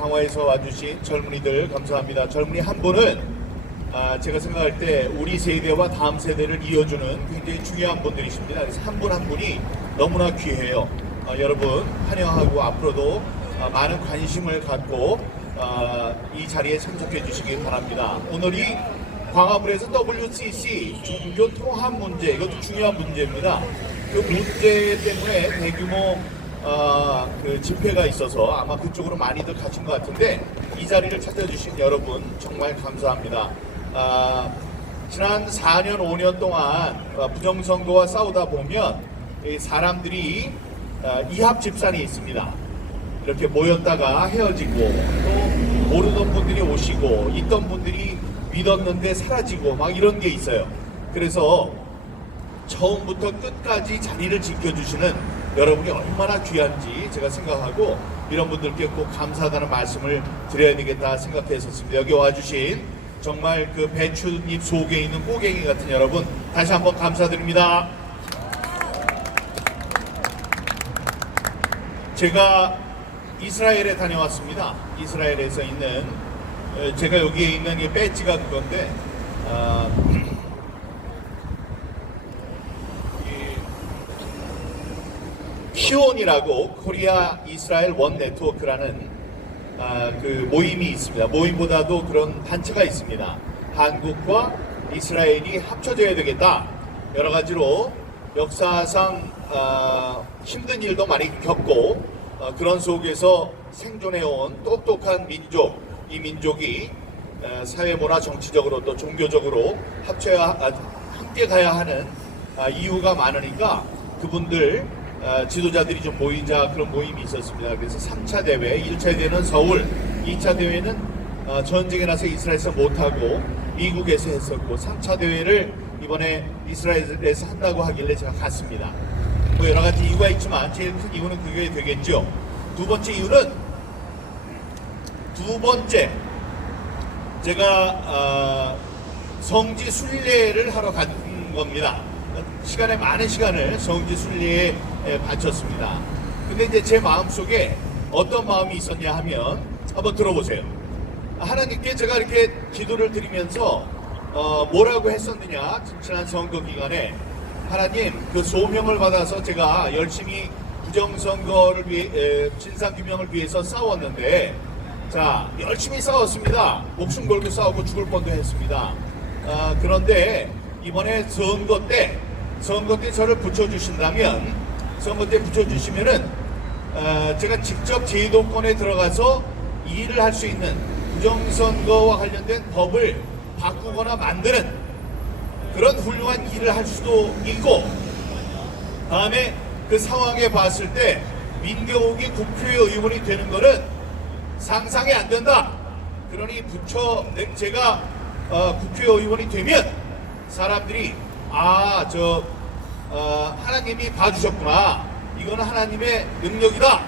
강화에서 와주신 젊은이들 감사합니다. 젊은이 한 분은 제가 생각할 때 우리 세대와 다음 세대를 이어주는 굉장히 중요한 분들이십니다. 그래서 한 분 한 분이 너무나 귀해요. 여러분 환영하고 앞으로도 많은 관심을 갖고 이 자리에 참석해 주시기 바랍니다. 오늘이 광화문에서 WCC 종교 통합 문제, 이것도 중요한 문제입니다. 그 문제 때문에 대규모 그 집회가 있어서 아마 그쪽으로 많이들 가신 것 같은데 이 자리를 찾아주신 여러분 정말 감사합니다. 지난 4년, 5년 동안 부정선거와 싸우다 보면 사람들이 이합집산이 있습니다. 이렇게 모였다가 헤어지고 또 모르던 분들이 오시고 있던 분들이 믿었는데 사라지고 막 이런 게 있어요. 그래서 처음부터 끝까지 자리를 지켜주시는 여러분이 얼마나 귀한지 제가 생각하고 이런 분들께 꼭 감사하다는 말씀을 드려야 되겠다 생각했었습니다. 여기 와주신 정말 그 배춧잎 속에 있는 꼬갱이 같은 여러분 다시 한번 감사드립니다. 제가 이스라엘에 다녀왔습니다. 이스라엘에서 있는 제가 여기에 있는 이 배지가 그건데 키온이라고 코리아 이스라엘 원 네트워크라는 그 모임이 있습니다. 모임보다도 그런 단체가 있습니다. 한국과 이스라엘이 합쳐져야 되겠다. 여러 가지로 역사상 힘든 일도 많이 겪고 그런 속에서 생존해온 똑똑한 민족, 이 민족이 사회, 문화, 정치적으로 또 종교적으로 함께 가야 하는 이유가 많으니까 그분들 지도자들이 좀 모이자 그런 모임이 있었습니다. 그래서 3차 대회, 1차 대회는 서울, 2차 대회는 전쟁에 나서 이스라엘에서 못하고 미국에서 했었고 3차 대회를 이번에 이스라엘에서 한다고 하길래 제가 갔습니다. 뭐 여러 가지 이유가 있지만 제일 큰 이유는 그게 되겠죠. 두 번째 이유는 제가 성지 순례를 하러 간 겁니다. 많은 시간을 성지 순례에 바쳤습니다. 근데 이제 제 마음속에 어떤 마음이 있었냐 하면 한번 들어보세요. 하나님께 제가 이렇게 기도를 드리면서 뭐라고 했었느냐, 지난 선거 기간에 하나님 그 소명을 받아서 제가 열심히 부정선거를 위해 진상규명을 위해서 싸웠는데 자 열심히 싸웠습니다. 목숨 걸고 싸우고 죽을 뻔도 했습니다. 그런데 이번에 선거 때 저를 붙여주신다면 선거 때 붙여주시면은 제가 직접 제도권에 들어가서 일을 할 수 있는 부정선거와 관련된 법을 바꾸거나 만드는 그런 훌륭한 일을 할 수도 있고 다음에 그 상황에 봤을 때 민경욱이 국회의원이 되는 거는 상상이 안 된다. 그러니 제가 국회의원이 되면 사람들이 하나님이 봐주셨구나. 이거는 하나님의 능력이다.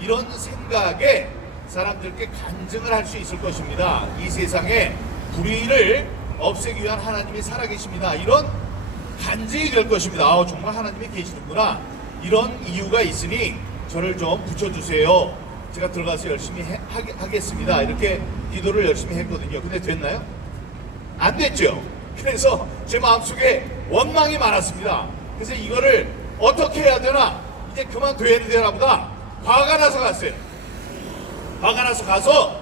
이런 생각에 사람들께 간증을 할 수 있을 것입니다. 이 세상에 불의를 없애기 위한 하나님이 살아계십니다. 이런 간증이 될 것입니다. 정말 하나님이 계시는구나. 이런 이유가 있으니 저를 좀 붙여주세요. 제가 들어가서 열심히 하겠습니다. 이렇게 기도를 열심히 했거든요. 근데 됐나요? 안 됐죠. 그래서 제 마음속에 원망이 많았습니다. 그래서 이거를 어떻게 해야 되나, 이제 그만둬야 되나 보다 화가 나서 갔어요. 화가 나서 가서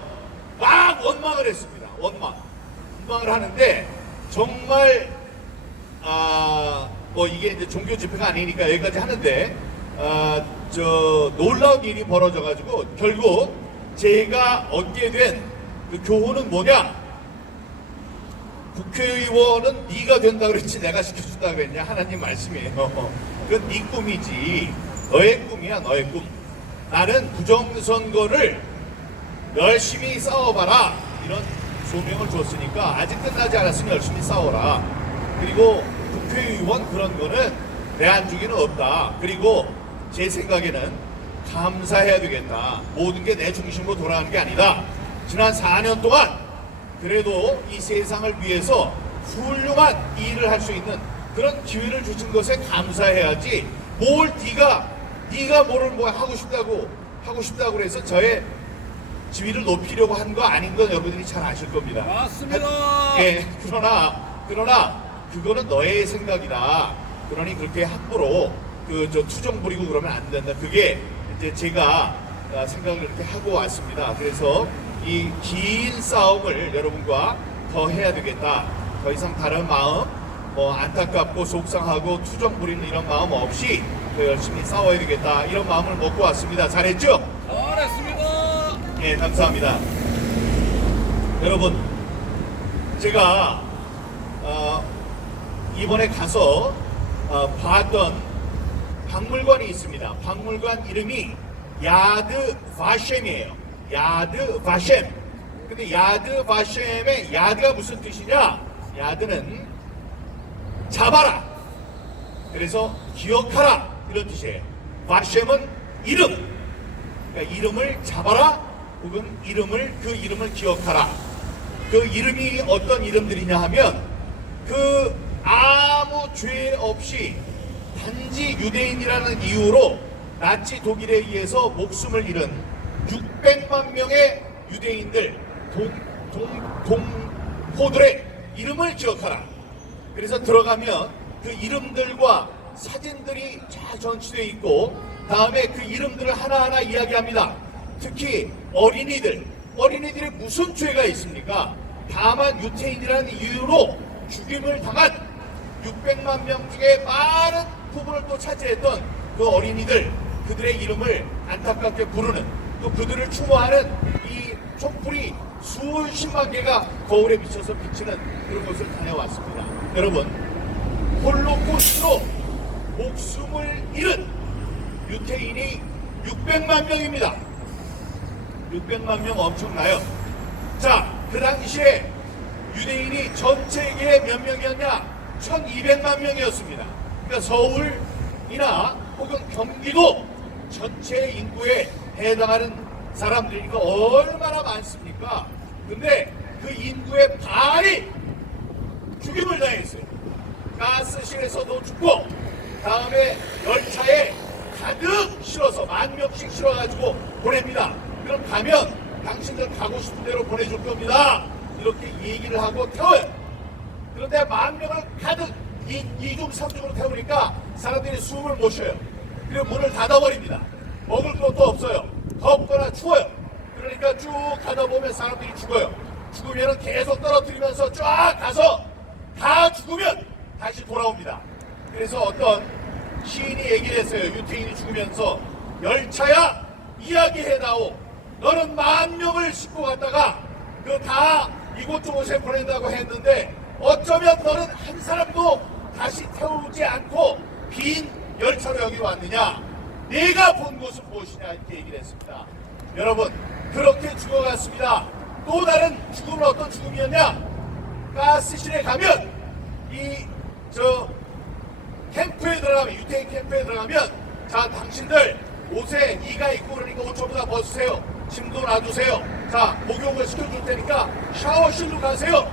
막 원망을 했습니다. 원망을 하는데 정말 뭐 이게 이제 종교 집회가 아니니까 여기까지 하는데 놀라운 일이 벌어져가지고 결국 제가 얻게 된 그 교훈은 뭐냐? 국회의원은 네가 된다 그랬지 내가 시켜준다 그랬냐? 하나님 말씀이에요. 그건 네 꿈이지. 너의 꿈이야, 너의 꿈. 나는 부정선거를 열심히 싸워봐라. 이런 소명을 줬으니까 아직 끝나지 않았으면 열심히 싸워라. 그리고 국회의원 그런 거는 내 안중에는 없다. 그리고 제 생각에는 감사해야 되겠다. 모든 게 내 중심으로 돌아가는 게 아니다. 지난 4년 동안 그래도 이 세상을 위해서 훌륭한 일을 할 수 있는 그런 기회를 주신 것에 감사해야지. 뭘 네가 뭐를 뭐 하고 싶다고 그래서 지위를 높이려고 한 거 아닌 건 여러분들이 잘 아실 겁니다. 맞습니다. 예, 그러나 그거는 너의 생각이다. 그러니 그렇게 함부로 투정 부리고 그러면 안 된다. 그게 이제 제가 생각을 이렇게 하고 왔습니다. 그래서 이 긴 싸움을 여러분과 더 해야 되겠다. 더 이상 다른 마음, 안타깝고 속상하고 투정 부리는 이런 마음 없이 더 열심히 싸워야 되겠다. 이런 마음을 먹고 왔습니다. 잘했죠? 잘했습니다. 예, 감사합니다. 여러분, 제가 이번에 가서 봤던 박물관이 있습니다. 박물관 이름이 야드 바셴이에요. 야드 바셴. 근데 야드 바셴의 야드가 무슨 뜻이냐? 야드는 잡아라. 그래서 기억하라 이런 뜻이에요. 바셴은 이름. 그러니까 이름을 잡아라 혹은 그 이름을 기억하라. 그 이름이 어떤 이름들이냐 하면 아무 죄 없이 단지 유대인이라는 이유로 나치 독일에 의해서 목숨을 잃은 600만 명의 유대인들 동포들의 이름을 기억하라. 그래서 들어가면 그 이름들과 사진들이 잘 전시되어 있고 다음에 그 이름들을 하나하나 이야기합니다. 특히 어린이들이 무슨 죄가 있습니까? 다만 유태인이라는 이유로 죽임을 당한 600만 명 중에 많은 부분을 또 차지했던 그 어린이들, 그들의 이름을 안타깝게 부르는, 또 그들을 추모하는 이 촛불이 수십만 개가 거울에 비쳐서 비치는 그런 곳을 다녀왔습니다. 여러분, 홀로코스트로 목숨을 잃은 유태인이 600만 명입니다. 600만 명 엄청나요. 자, 그 당시에 유대인이 전 세계에 몇 명이었냐? 1200만 명이었습니다. 그러니까 서울이나 혹은 경기도 전체 인구에 해당하는 사람들이니까 얼마나 많습니까? 근데 그 인구의 반이 죽임을 당했어요. 가스실에서도 죽고 다음에 열차에 가득 실어서 10,000명씩 실어가지고 보냅니다. 그럼 가면 당신들 가고 싶은 대로 보내줄 겁니다. 이렇게 얘기를 하고 태워요. 그런데 10,000명을 가득 이중 삼중으로 태우니까 사람들이 숨을 못 쉬어요. 그리고 문을 닫아버립니다. 먹을 것도 없어요. 덥거나 추워요. 그러니까 쭉 가다 보면 사람들이 죽어요. 죽으면 계속 떨어뜨리면서 쫙 가서 다 죽으면 다시 돌아옵니다. 그래서 어떤 시인이 얘기를 했어요. 유태인이 죽으면서 열차야 이야기해다오. 너는 10,000명을 싣고 갔다가 다 이곳저곳에 보낸다고 했는데 어쩌면 너는 한 사람도 다시 태우지 않고 빈 열차로 여기 왔느냐? 내가 본 곳은 무엇이냐? 이렇게 얘기를 했습니다. 여러분, 그렇게 죽어갔습니다. 또 다른 죽음은 어떤 죽음이었냐? 가스실에 가면 캠프에 들어가면, 유태인 캠프에 들어가면, 자, 당신들 옷에 이가 있고 그러니까 옷 전부 다 벗으세요. 짐도 놔두세요. 자, 목욕을 시켜줄 테니까 샤워실로 가세요.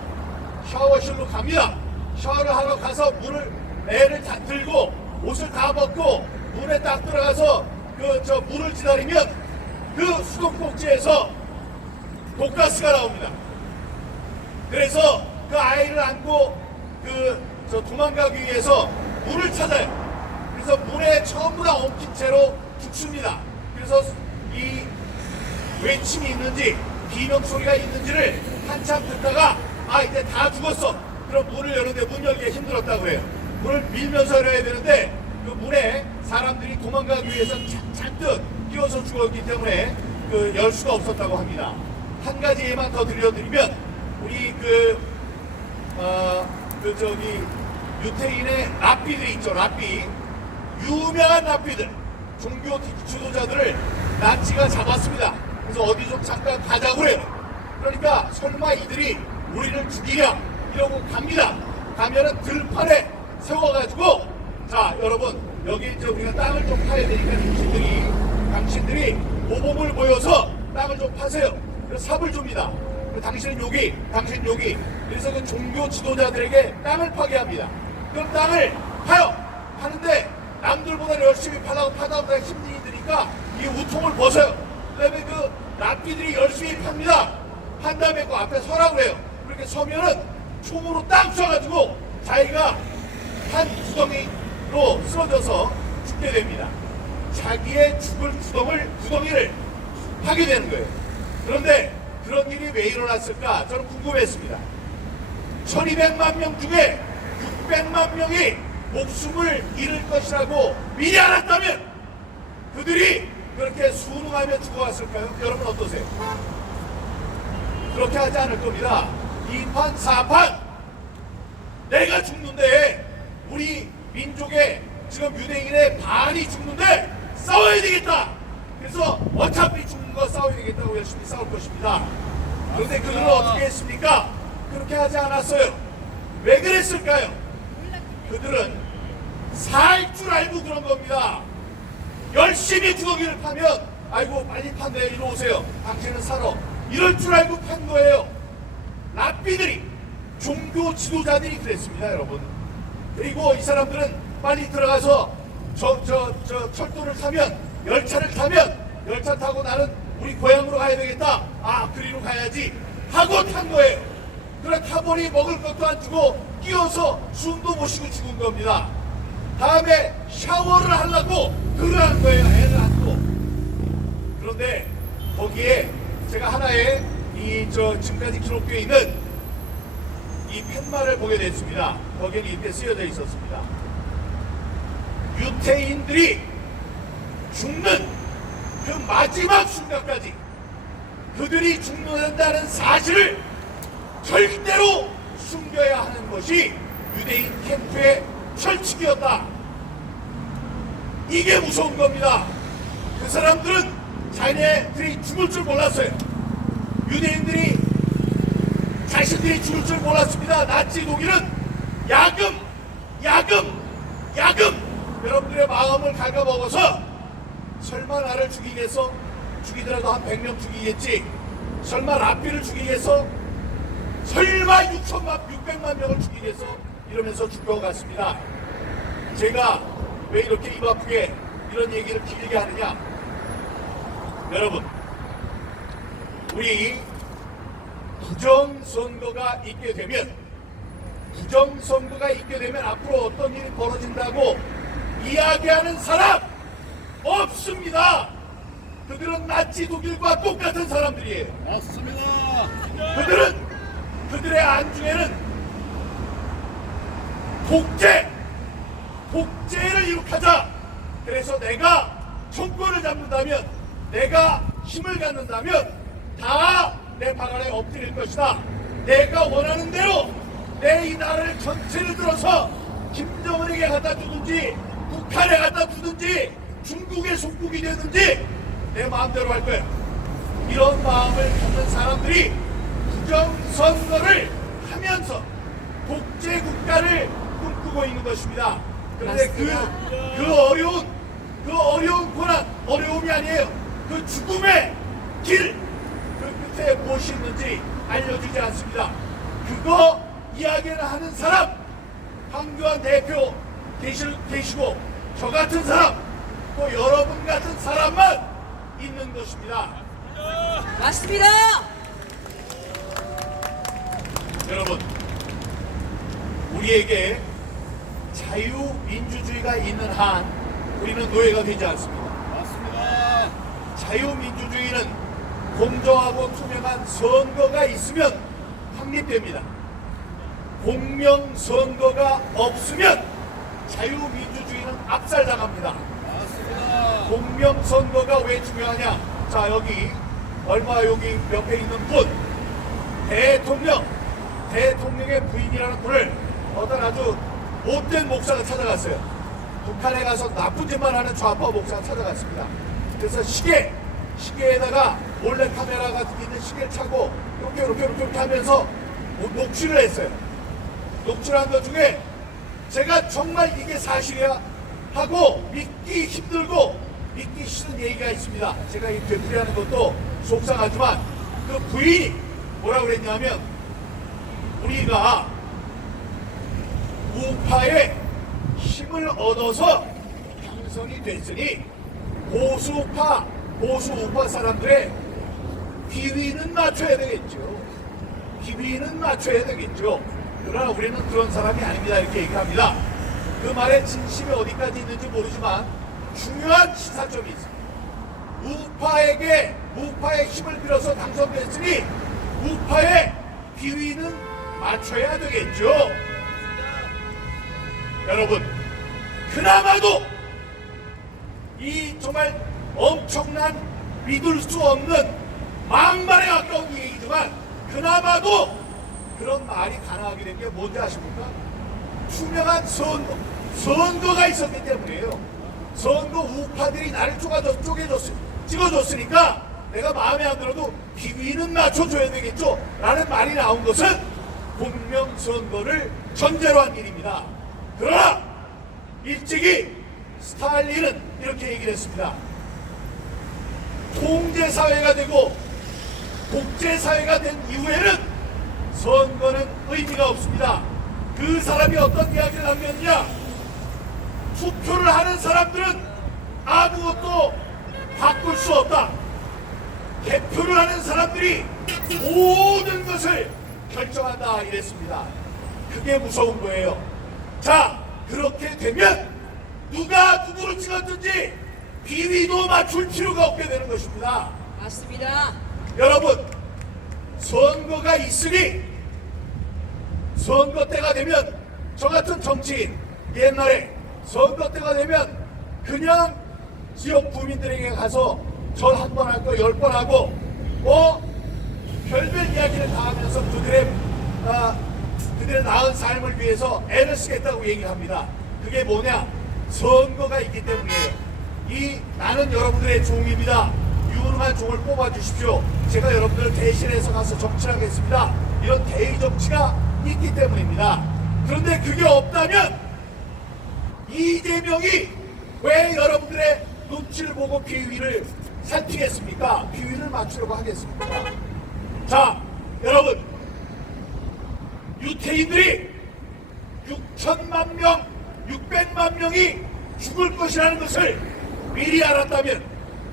샤워실로 갑니다. 샤워를 하러 가서 애를 다 들고 옷을 다 벗고 문에 딱 들어가서 물을 기다리면 그 수도꼭지에서 독가스가 나옵니다. 그래서 그 아이를 안고 도망가기 위해서 물을 찾아요. 그래서 물에 전부 다 엉킨 채로 죽습니다. 그래서 이 외침이 있는지 비명소리가 있는지를 한참 듣다가 이제 다 죽었어. 그럼 문을 여는데 문 열기가 힘들었다고 해요. 문을 밀면서 열어야 되는데 그 문에 사람들이 도망가기 위해서 잔뜩 끼워서 죽었기 때문에 열 수가 없었다고 합니다. 한 가지 예만 더 들려드리면 우리 유태인의 랍비들이 있죠. 랍비, 유명한 랍비들, 종교 지도자들을 나치가 잡았습니다. 그래서 어디 좀 잠깐 가자고 그래요. 그러니까 설마 이들이 우리를 죽이냐 이러고 갑니다. 가면은 들판에 세워가지고, 자, 여러분, 여기 이제 우리가 땅을 좀 파야 되니까 당신들이 모범을 보여서 땅을 좀 파세요. 그래서 삽을 줍니다. 당신은 여기, 당신 여기. 그래서 그 종교 지도자들에게 땅을 파게 합니다. 그럼 땅을 파요. 파는데 남들보다 열심히 파다 보다 힘이 드니까 이 우통을 벗어요. 그다음에 그 랍비들이 열심히 팝니다. 한 다음에 그 앞에 서라고 해요. 그렇게 서면은 총으로 딱 쏴가지고 자기가 한 구덩이로 쓰러져서 죽게 됩니다. 자기의 죽을 구덩이를 하게 되는 거예요. 그런데 그런 일이 왜 일어났을까? 저는 궁금했습니다. 1200만 명 중에 600만 명이 목숨을 잃을 것이라고 미리 알았다면 그들이 그렇게 순응하며 죽어갔을까요? 여러분 어떠세요? 그렇게 하지 않을 겁니다. 2판 4판 내가 죽는데 우리 민족의 지금 유대인의 반이 죽는데 싸워야 되겠다. 그래서 어차피 죽는 거 싸워야 되겠다고 열심히 싸울 것입니다. 그런데 그들은 어떻게 했습니까? 그렇게 하지 않았어요. 왜 그랬을까요? 그들은 살 줄 알고 그런 겁니다. 열심히 구덩이를 파면 아이고 빨리 판대 이리 오세요. 당신은 살아. 이럴 줄 알고 판 거예요. 랍비들이 종교 지도자들이 그랬습니다, 여러분. 그리고 이 사람들은 빨리 들어가서 철도를 타면 열차를 타면 열차 타고 나는 우리 고향으로 가야 되겠다. 아 그리로 가야지 하고 탄 거예요. 그래 타보니 먹을 것도 안 주고 끼어서 숨도 못 쉬고 죽은 겁니다. 다음에 샤워를 하려고 들어간 거예요. 애를 안고. 그런데 거기에 제가 하나의 지금까지 기록되어 있는 이 팻말을 보게 됐습니다. 거기에는 이렇게 쓰여져 있었습니다. 유태인들이 죽는 그 마지막 순간까지 그들이 죽는다는 사실을 절대로 숨겨야 하는 것이 유대인 캠프의 철칙이었다. 이게 무서운 겁니다. 그 사람들은 자기네들이 죽을 줄 몰랐어요. 유대인들이 자신들이 죽을 줄 몰랐습니다. 나치 독일은 야금 여러분들의 마음을 갉아먹어서 설마 나를 죽이겠어? 죽이더라도 한 100명 죽이겠지. 설마 랍비를 죽이겠어? 설마 600만 명을 죽이겠어? 이러면서 죽여갔습니다. 제가 왜 이렇게 입 아프게 이런 얘기를 길게 하느냐? 여러분, 우리 부정선거가 있게 되면 앞으로 어떤 일이 벌어진다고 이야기하는 사람 없습니다. 그들은 나치 독일과 똑같은 사람들이에요. 맞습니다. 그들의 안중에는 독재를 이룩하자. 그래서 내가 정권을 잡는다면, 내가 힘을 갖는다면 다 내 발 아래 엎드릴 것이다. 내가 원하는 대로 내 이 나라를 전체를 들어서 김정은에게 갖다 주든지 북한에 갖다 주든지 중국의 속국이 되든지 내 마음대로 할 거야. 이런 마음을 갖는 사람들이 부정선거를 하면서 독재 국가를 꿈꾸고 있는 것입니다. 그런데 그 어려운 고난, 어려움이 아니에요. 그 죽음의 길, 그 끝에 무엇이 있는지 알려주지 않습니다. 그거 이야기를 하는 사람, 황교안 대표 계시고 저 같은 사람, 또 여러분 같은 사람만 있는 것입니다. 맞습니다. 여러분, 우리에게 자유민주주의가 있는 한 우리는 노예가 되지 않습니다. 맞습니다. 자유민주주의는 공정하고 투명한 선거가 있으면 확립됩니다. 공명선거가 없으면 자유민주주의는 압살당합니다. 맞습니다. 공명선거가 왜 중요하냐? 자, 여기 여기 옆에 있는 분, 대통령의 부인이라는 분을 어떤 아주 못된 목사가 찾아갔어요. 북한에 가서 나쁜 짓만 하는 좌파 목사가 찾아갔습니다. 그래서 시계에다가 몰래 카메라가 있는 시계를 차고 이렇게 하면서 녹취를 했어요. 녹취한 것 중에 제가 정말 이게 사실이야 하고 믿기 힘들고 믿기 싫은 얘기가 있습니다. 제가 이 되풀이하는 것도 속상하지만 그 부인이 뭐라고 그랬냐면, 우리가 우파의 힘을 얻어서 당선이 됐으니 보수 우파 사람들의 비위는 맞춰야 되겠죠. 비위는 맞춰야 되겠죠. 그러나 우리는 그런 사람이 아닙니다. 이렇게 얘기를 합니다. 그 말에 진심이 어디까지 있는지 모르지만 중요한 시사점이 있습니다. 우파의 힘을 빌어서 당선됐으니 우파의 비위는 맞춰야 되겠죠. 여러분, 그나마도 이 정말 엄청난 믿을 수 없는 망발에 가까운 얘기지만 그나마도 그런 말이 가능하게 된 게 뭔지 아십니까? 투명한 선거가 있었기 때문이에요. 선거 우파들이 나를 찍어줬으니까 내가 마음에 안 들어도 비위는 맞춰줘야 되겠죠 라는 말이 나온 것은 공명선거를 전제로 한 일입니다. 그러나 일찍이 스탈린은 이렇게 얘기를 했습니다. 통제사회가 되고 독재사회가 된 이후에는 선거는 의미가 없습니다. 그 사람이 어떤 이야기를 남겼느냐? 투표를 하는 사람들은 아무것도 바꿀 수 없다. 개표를 하는 사람들이 모든 것을 결정한다 이랬습니다. 그게 무서운 거예요. 자, 그렇게 되면 누가 누구를 찍었든지 비위도 맞출 필요가 없게 되는 것입니다. 맞습니다. 여러분, 선거가 있으니 선거 때가 되면 저 같은 정치인 옛날에 선거 때가 되면 그냥 지역 주민들에게 가서 절 한 번 할 거 10번 하고 별별 이야기를 다 하면서 그들의 나은 삶을 위해서 애를 쓰겠다고 얘기를 합니다. 그게 뭐냐? 선거가 있기 때문이에요. 나는 여러분들의 종입니다. 유능한 종을 뽑아주십시오. 제가 여러분들을 대신해서 가서 정치를 하겠습니다. 이런 대의 정치가 있기 때문입니다. 그런데 그게 없다면 이재명이 왜 여러분들의 눈치를 보고 비위를 살피겠습니까? 비위를 맞추려고 하겠습니까? 자, 여러분, 유태인들이 6천만 명, 600만 명이 죽을 것이라는 것을 미리 알았다면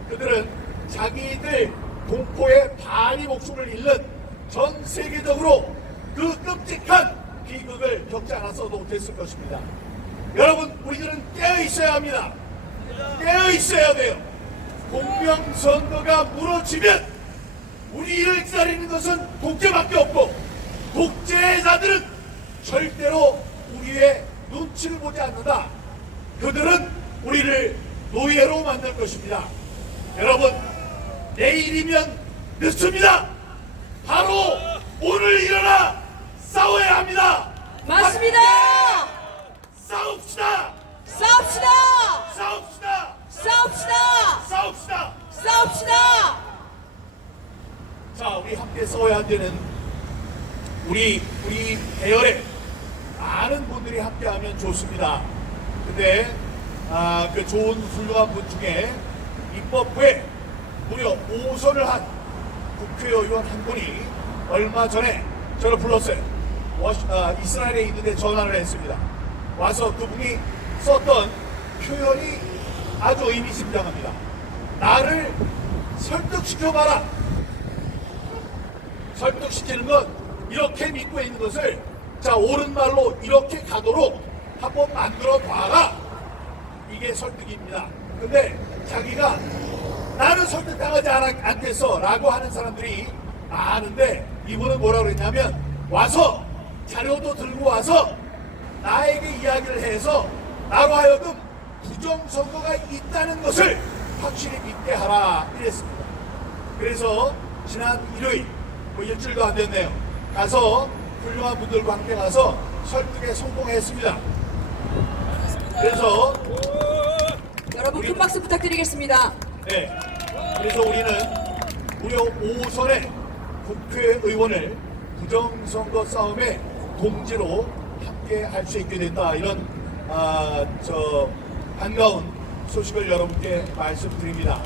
그들은 자기들 동포의 반이 목숨을 잃는 전 세계적으로 그 끔찍한 비극을 겪지 않았어도 됐을 것입니다. 여러분, 우리들은 깨어 있어야 합니다. 깨어 있어야 돼요. 공명선거가 무너지면 우리를 기다리는 것은 독재밖에 없고 독재자들은 절대로 우리의 눈치를 보지 않는다. 그들은 우리를 노예로 만들 것입니다. 여러분, 내일이면 늦습니다. 바로 오늘 일어나 싸워야 합니다. 맞습니다. 싸웁시다. 싸웁시다. 싸웁시다. 싸웁시다. 싸웁시다. 싸웁시다. 자, 우리 함께 싸워야 되는 우리 대열에 많은 분들이 함께하면 좋습니다. 근데 그 좋은 훌륭한 분 중에 입법부에 무려 5선을 한 국회의원 한 분이 얼마 전에 저를 불렀어요. 이스라엘에 있는데 전화를 했습니다. 와서 그분이 썼던 표현이 아주 의미심장합니다. 나를 설득시켜봐라. 설득시키는 건 이렇게 믿고 있는 것을 자, 옳은 말로 이렇게 가도록 한번 만들어 봐라. 이게 설득입니다. 근데 자기가 나는 설득당하지 않겠어 라고 하는 사람들이 많은데 이분은 뭐라고 그랬냐면 와서 자료도 들고 와서 나에게 이야기를 해서 나로 하여금 부정선거가 있다는 것을 확실히 믿게 하라 이랬습니다. 그래서 지난 일요일 일주일도 안 됐네요. 가서 훌륭한 분들과 함께 가서 설득에 성공했습니다. 그래서 여러분 큰 박수 부탁드리겠습니다. 네, 그래서 우리는 무려 5선의 국회의원을 부정선거 싸움의 동지로 함께 할 수 있게 된다. 이런 반가운 소식을 여러분께 말씀드립니다.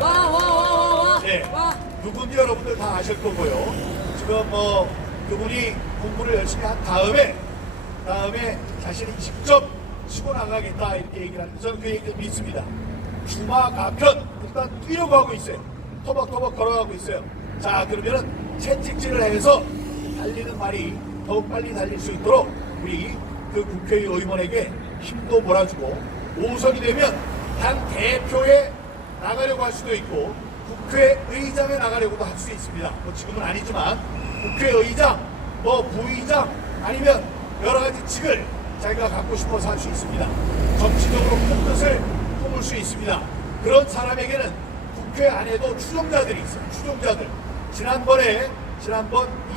와. 네, 누군지 여러분들 다 아실 거고요. 지금 그분이 공부를 열심히 한 다음에 자신이 직접 치고 나가겠다 이렇게 얘기를 하는데 저는 그 얘기를 믿습니다. 주마 가편 일단 뛰려고 하고 있어요. 터벅터벅 걸어가고 있어요. 자, 그러면은 채찍질을 해서 달리는 말이 더욱 빨리 달릴 수 있도록 우리 그 국회의원에게 힘도 몰아주고 5선이 되면 당 대표에 나가려고 할 수도 있고 국회의장에 나가려고도 할 수 있습니다. 뭐 지금은 아니지만 국회의장, 뭐 부의장 아니면 여러 가지 직을 자기가 갖고 싶어서 할 수 있습니다. 정치적으로 큰 뜻을 품을 수 있습니다. 그런 사람에게는 국회 안에도 추종자들이 있어요. 추종자들. 지난번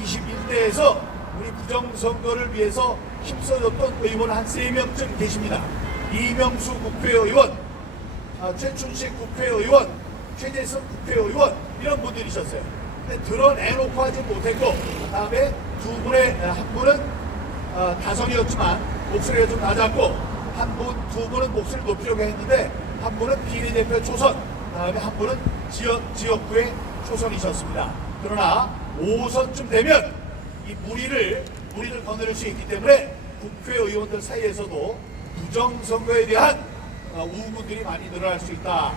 21대에서 우리 부정선거를 위해서 힘써줬던 의원 한 3명쯤 계십니다. 이명수 국회의원, 최춘식 국회의원, 최재성 국회의원 이런 분들이셨어요. 근데 드러내놓고 하지 못했고 다음에 한 분은 다선이었지만 목소리가 좀 낮았고 두 분은 목소리를 높이려고 했는데 한 분은 비례대표 초선, 다음에 한 분은 지역구의 초선이셨습니다. 그러나 5선쯤 되면 이 무리를 거느릴 수 있기 때문에 국회의원들 사이에서도 부정선거에 대한 우군들이 많이 늘어날 수 있다.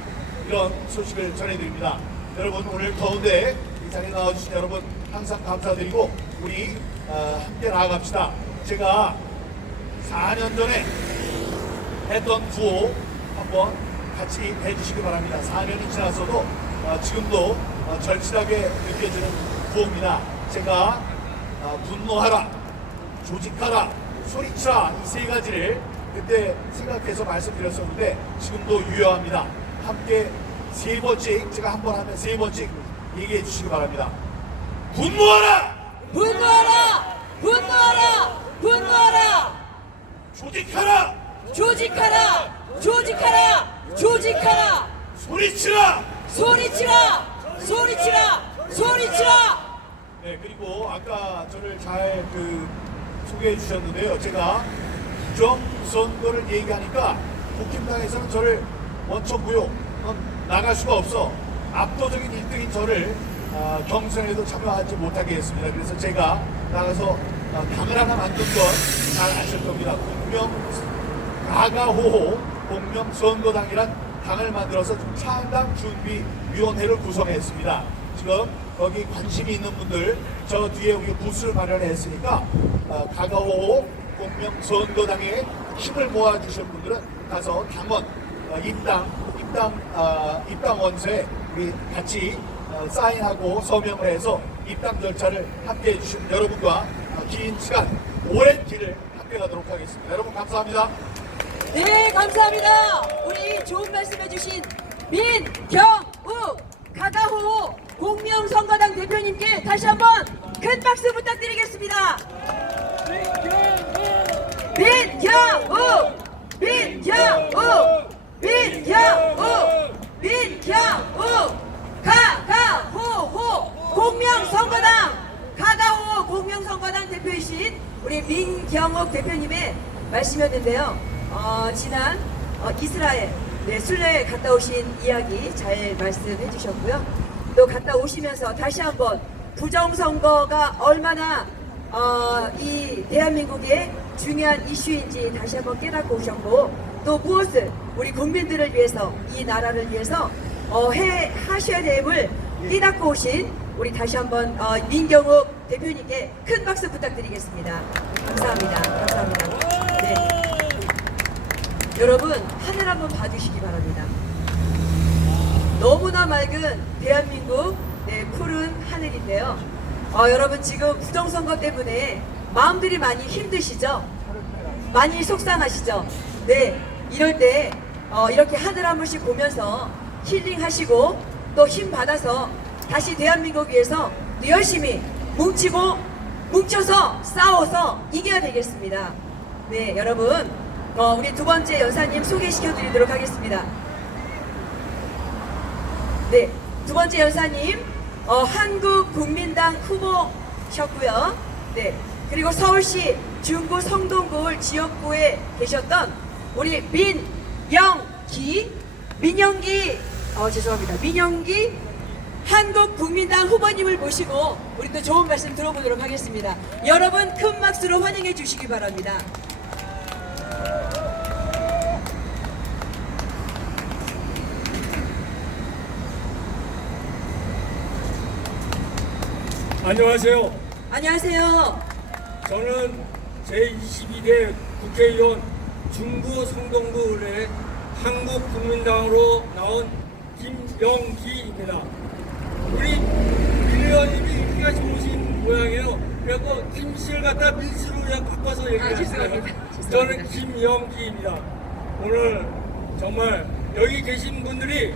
이런 소식을 전해드립니다. 여러분 오늘 더운데 이 자리에 나와주신 여러분 항상 감사드리고 우리 함께 나아갑시다. 제가 4년 전에 했던 구호 한번 같이 해주시기 바랍니다. 4년이 지났어도 지금도 절실하게 느껴지는 구호입니다. 제가 분노하라, 조직하라, 소리치라 이 3가지를 그때 생각해서 말씀드렸었는데 지금도 유효합니다. 함께 3번씩 제가 한 번 하면 3번씩 얘기해 주시기 바랍니다. 분노하라! 분노하라! 분노하라! 분노하라! 조직하라! 조직하라! 조직하라! 조직하라! 소리치라! 소리치라! 소리치라! 소리치라! 네, 그리고 아까 저를 잘 소개해 주셨는데요. 제가 부정선거를 얘기하니까 국힘당에서는 저를 원천무효, 나갈 수가 없어. 압도적인 1등인 저를 경선에도 참여하지 못하게 했습니다. 그래서 제가 나가서 당을 하나 만든 건 잘 아실 겁니다. 가가호호 공명선거당이란 당을 만들어서 창당 준비위원회를 구성했습니다. 지금 거기 관심이 있는 분들 저 뒤에 우리 부스를 마련했으니까 가가호호 공명선거당에 힘을 모아주실 분들은 가서 당원 입당원서에 우리 같이 사인하고 서명을 해서 입당 절차를 함께 해주신 여러분과 긴 시간 오랜 길을 함께 가도록 하겠습니다. 여러분 감사합니다. 네, 감사합니다. 우리 좋은 말씀 해주신 민경욱 가가호 공명선거당 대표님께 다시 한번 큰 박수 부탁드리겠습니다. 민경욱! 민경욱! 민경욱! 민경욱! 가가호호 공명선거당! 가가호 공명선거당 대표이신 우리 민경욱 대표님의 말씀이었는데요. 지난 이스라엘 순례에 갔다 오신 이야기 잘 말씀해 주셨고요. 또 갔다 오시면서 다시 한번 부정선거가 얼마나 이 대한민국의 중요한 이슈인지 다시 한번 깨닫고 오셨고 또 무엇을 우리 국민들을 위해서 이 나라를 위해서 하셔야 됨을 깨닫고 오신 우리 다시 한번 민경욱 대표님께 큰 박수 부탁드리겠습니다. 감사합니다. 감사합니다. 네. 여러분 하늘 한번 봐주시기 바랍니다. 너무나 맑은 대한민국 푸른 하늘인데요. 여러분 지금 부정선거 때문에 마음들이 많이 힘드시죠? 많이 속상하시죠? 네, 이럴 때 이렇게 하늘 한 번씩 보면서 힐링하시고 또 힘 받아서 다시 대한민국 위해서 또 열심히 뭉쳐서 싸워서 이겨야 되겠습니다. 네, 여러분 우리 2번째 연사님 소개시켜 드리도록 하겠습니다. 네, 2번째 연사님 한국국민당 후보셨고요. 네, 그리고 서울시 중구 성동구 지역구에 계셨던 우리 민영기 한국국민당 후보님을 모시고 우리 또 좋은 말씀 들어보도록 하겠습니다. 여러분 큰 박수로 환영해 주시기 바랍니다. 안녕하세요. 안녕하세요. 저는 제22대 국회의원 중구 성동구의 한국국민당으로 나온 김영기입니다. 우리 민 의원님이 인기가 좋으신 모양이에요. 그래서 김씨를 갖다 민씨로 그냥 바꿔서 얘기했어요. 저는 김영기입니다. 오늘 정말 여기 계신 분들이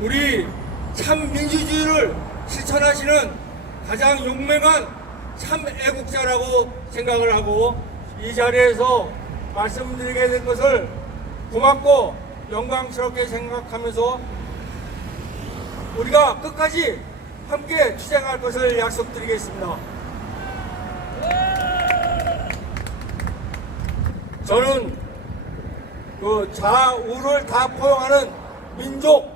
우리 참 민주주의를 실천하시는 가장 용맹한 참 애국자라고 생각을 하고 이 자리에서 말씀드리게 된 것을 고맙고 영광스럽게 생각하면서 우리가 끝까지 함께 투쟁할 것을 약속드리겠습니다. 저는 그 좌우를 다 포용하는 민족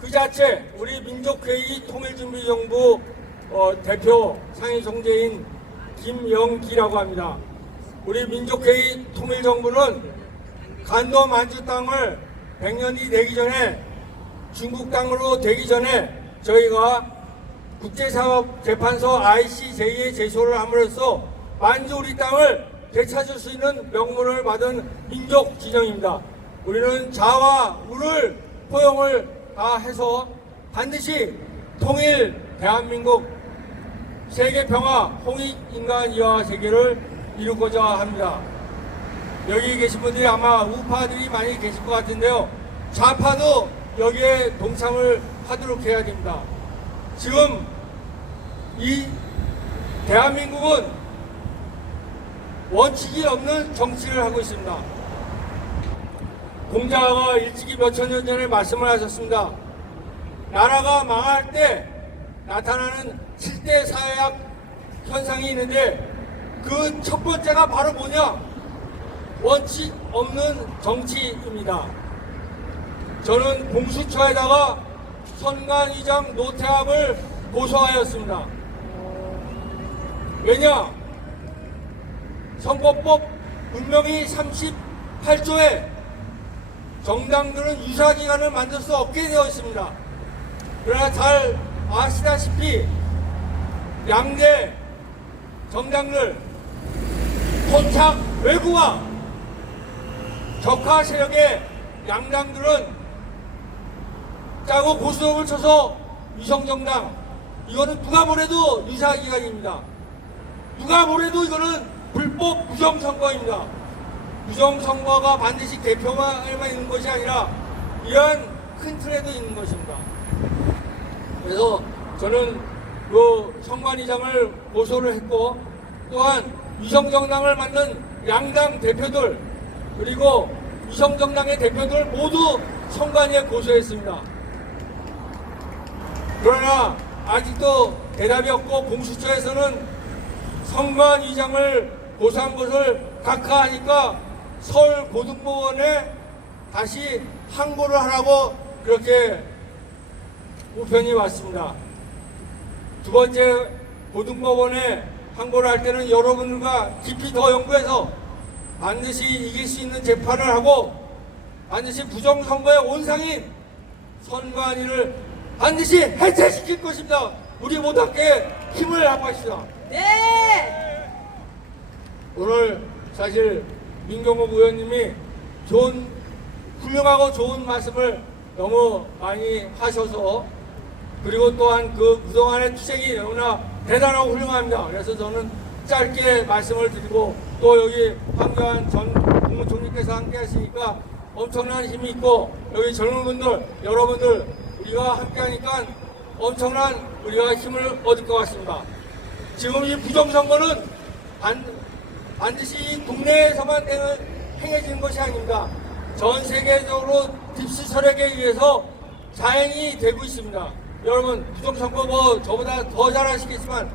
그 자체 우리 민족회의 통일준비정부 대표 상임총재인 김영기라고 합니다. 우리 민족회의 통일정부는 간도 만주 땅을 100년이 되기 전에 중국 땅으로 되기 전에 저희가 국제사법재판소 ICJ에 제소를 함으로써 만주 우리 땅을 되찾을 수 있는 명분을 받은 민족 진영입니다. 우리는 좌와 우를 포용을 다 해서 반드시 통일 대한민국 세계 평화 홍익 인간 이화 세계를 이루고자 합니다. 여기 계신 분들이 아마 우파들이 많이 계실 것 같은데요. 좌파도 여기에 동참을 하도록 해야 됩니다. 지금 이 대한민국은 원칙이 없는 정치를 하고 있습니다. 공자가 일찍이 몇천 년 전에 말씀을 하셨습니다. 나라가 망할 때 나타나는 7대 사회학 현상이 있는데 그 첫 번째가 바로 뭐냐? 원칙 없는 정치입니다. 저는 공수처에다가 선관위장 노태함을 고소하였습니다. 왜냐? 선거법 분명히 38조에 정당들은 유사기관을 만들 수 없게 되어 있습니다. 그러나 잘 아시다시피 양대 정당들 토착 외구와 적화 세력의 양당들은 짜고 고스톱을 쳐서 위성정당 이거는 누가 뭐래도 유사기관입니다. 누가 뭐래도 이거는 불법 부정선거입니다. 부정선거가 반드시 개표만에만 있는 것이 아니라 이러한 큰 틀에도 있는 것입니다. 그래서 저는 그 선관위장을 고소를 했고 또한 위성정당을 만든 양당 대표들 그리고 위성정당의 대표들 모두 선관위에 고소했습니다. 그러나 아직도 대답이 없고 공수처에서는 선관위장을 고소한 것을 각하하니까 서울고등법원에 다시 항고를 하라고 그렇게 우편이 왔습니다. 두 번째 고등법원에 항고를 할 때는 여러분들과 깊이 더 연구해서 반드시 이길 수 있는 재판을 하고 반드시 부정선거의 온상인 선관위를 반드시 해체시킬 것입니다. 우리 모두 함께 힘을 합합시다. 네. 오늘 사실 민경욱 의원님이 훌륭하고 좋은 말씀을 너무 많이 하셔서 그리고 또한 그 그동안의 투쟁이 너무나 대단하고 훌륭합니다. 그래서 저는 짧게 말씀을 드리고 또 여기 황교안 전 국무총리께서 함께 하시니까 엄청난 힘이 있고 여기 젊은 분들 여러분들 우리가 함께 하니까 엄청난 우리가 힘을 얻을 것 같습니다. 지금 이 부정선거는 반드시 국내에서만 행해지는 것이 아닙니다. 전 세계적으로 딥스 세력에 의해서 자행이 되고 있습니다. 여러분 부정선거 뭐 저보다 더 잘 아시겠지만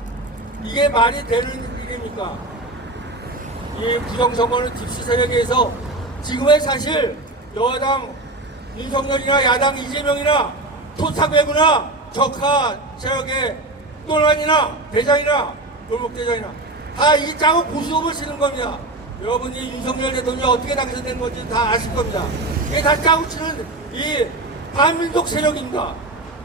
이게 말이 되는 일입니까? 이 부정선거는 딥스 세력에 의해서 지금의 사실 여당 윤석열이나 야당 이재명이나 토착외구나 적화 세력의 논란이나 대장이나 골목대장이나 다 이 짜고 고스톱을 치는 겁니다. 여러분이 윤석열 대통령이 어떻게 당선된 건지 다 아실 겁니다. 이게 다 짜고 치는 이 반민족 세력입니다.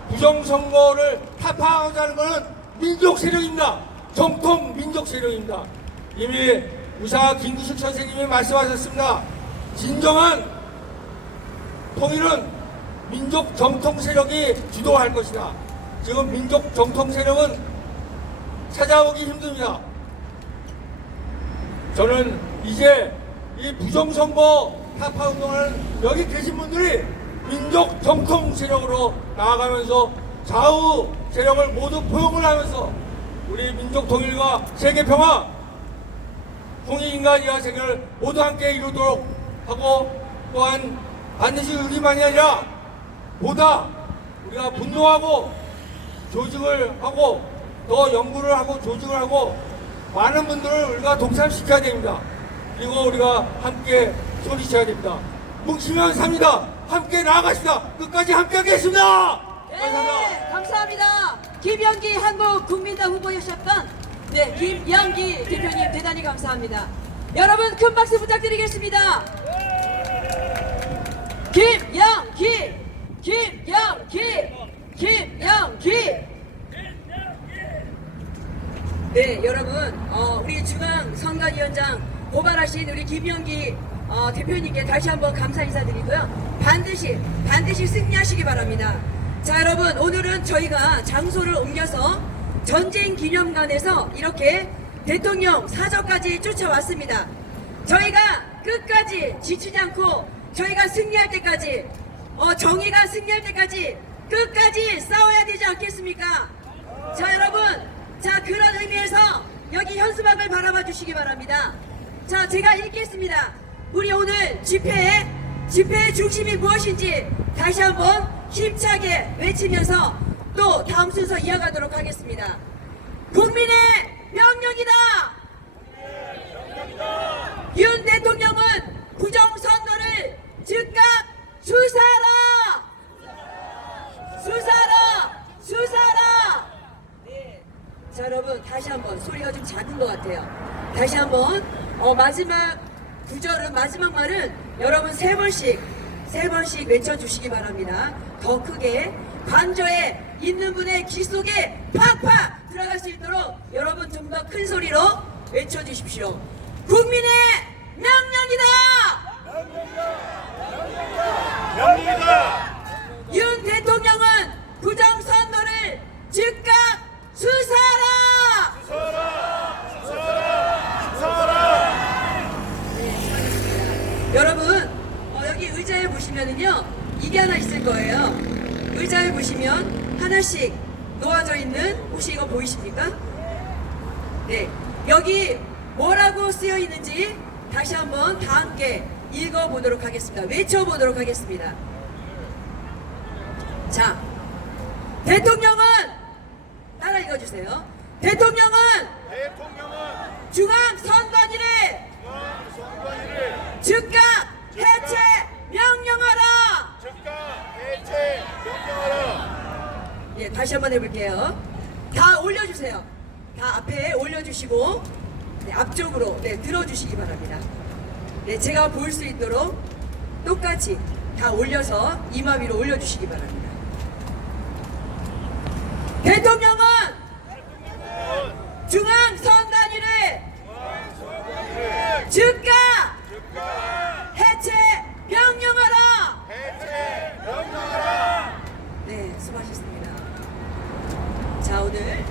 부정선거를 타파하자는 것은 민족 세력입니다. 정통 민족 세력입니다. 이미 의사 김구식 선생님이 말씀하셨습니다. 진정한 통일은 민족 정통 세력이 주도할 것이다. 지금 민족 정통 세력은 찾아오기 힘듭니다. 저는 이제 이 부정선거 타파 운동을 여기 계신 분들이 민족 정통 세력으로 나아가면서 좌우 세력을 모두 포용을 하면서 우리 민족 통일과 세계 평화, 통일인간 이하 세계를 모두 함께 이루도록 하고, 또한 반드시 우리만이 아니라 보다 우리가 분노하고 조직을 하고 더 연구를 하고 조직을 하고 많은 분들을 우리가 동참시켜야 됩니다. 그리고 우리가 함께 소리쳐야 됩니다. 뭉치면 삽니다. 함께 나아가십니다. 끝까지 함께 하겠습니다. 네, 감사합니다. 김영기 한국 국민당 후보이셨던 김영기 대표님 대단히 감사합니다. 여러분 큰 박수 부탁드리겠습니다. 김영기, 김영기, 김영기. 네, 여러분, 우리 중앙선관위원장 고발하신 우리 김영기 대표님께 다시 한번 감사 인사드리고요. 반드시 승리하시기 바랍니다. 자, 여러분, 오늘은 저희가 장소를 옮겨서 전쟁기념관에서 이렇게 대통령 사저까지 쫓아왔습니다. 저희가 끝까지 지치지 않고 저희가 승리할 때까지, 정의가 승리할 때까지 끝까지 싸워야 되지 않겠습니까? 자, 여러분, 자, 그런 의미에서 여기 현수막을 바라봐 주시기 바랍니다. 자, 제가 읽겠습니다. 우리 오늘 집회의 중심이 무엇인지 다시 한번 힘차게 외치면서 또 다음 순서 이어가도록 하겠습니다. 국민의 명령이다! 윤 대통령은 부정선거를 즉각 수사하라! 수사하라! 네. 자, 여러분, 다시 한번 소리가 좀 작은 것 같아요. 다시 한번 마지막 구절은, 마지막 말은 여러분 세 번씩 외쳐주시기 바랍니다. 더 크게 관저에 있는 분의 귀 속에 팍팍 들어갈 수 있도록 여러분 좀 더 큰 소리로 외쳐주십시오. 국민의 명령이다! 윤 대통령은 부정선거를 즉각 수사하라! 네, 수고하셨습니다. 여러분, 여기 의자에 보시면은요, 이게 하나 있을 거예요. 의자에 보시면 하나씩 놓아져 있는, 혹시 이거 보이십니까? 네, 여기 뭐라고 쓰여 있는지 다시 한번 다 함께 읽어보도록 하겠습니다. 외쳐보도록 하겠습니다. 자, 대통령은 따라 읽어주세요. 대통령은 중앙선관위를 즉각 해체 명령하라. 예, 다시 한번 해볼게요. 다 올려주세요. 다 앞에 올려주시고, 네, 앞쪽으로 들어주시기 바랍니다. 네, 제가 볼 수 있도록 똑같이 다 올려서 이마 위로 올려주시기 바랍니다. 대통령은 중앙선관위를 즉각 해체 명령하라. 네, 수고하셨습니다. 자, 오늘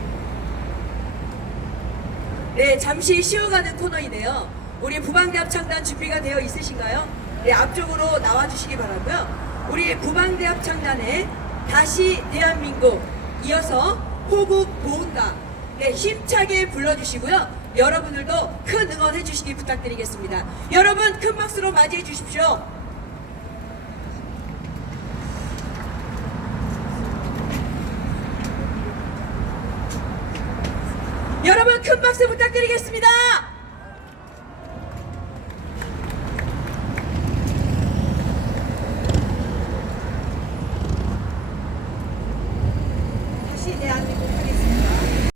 잠시 쉬어가는 코너인데요. 우리 부방대 합창단 준비가 되어 있으신가요? 네, 앞쪽으로 나와주시기 바라고요. 우리 부방대 합창단의 다시 대한민국, 이어서 호국 보훈가, 힘차게 불러주시고요. 여러분들도 큰 응원해 주시기 부탁드리겠습니다. 여러분 큰 박수로 맞이해 주십시오. 여러분 큰 박수 부탁드리겠습니다.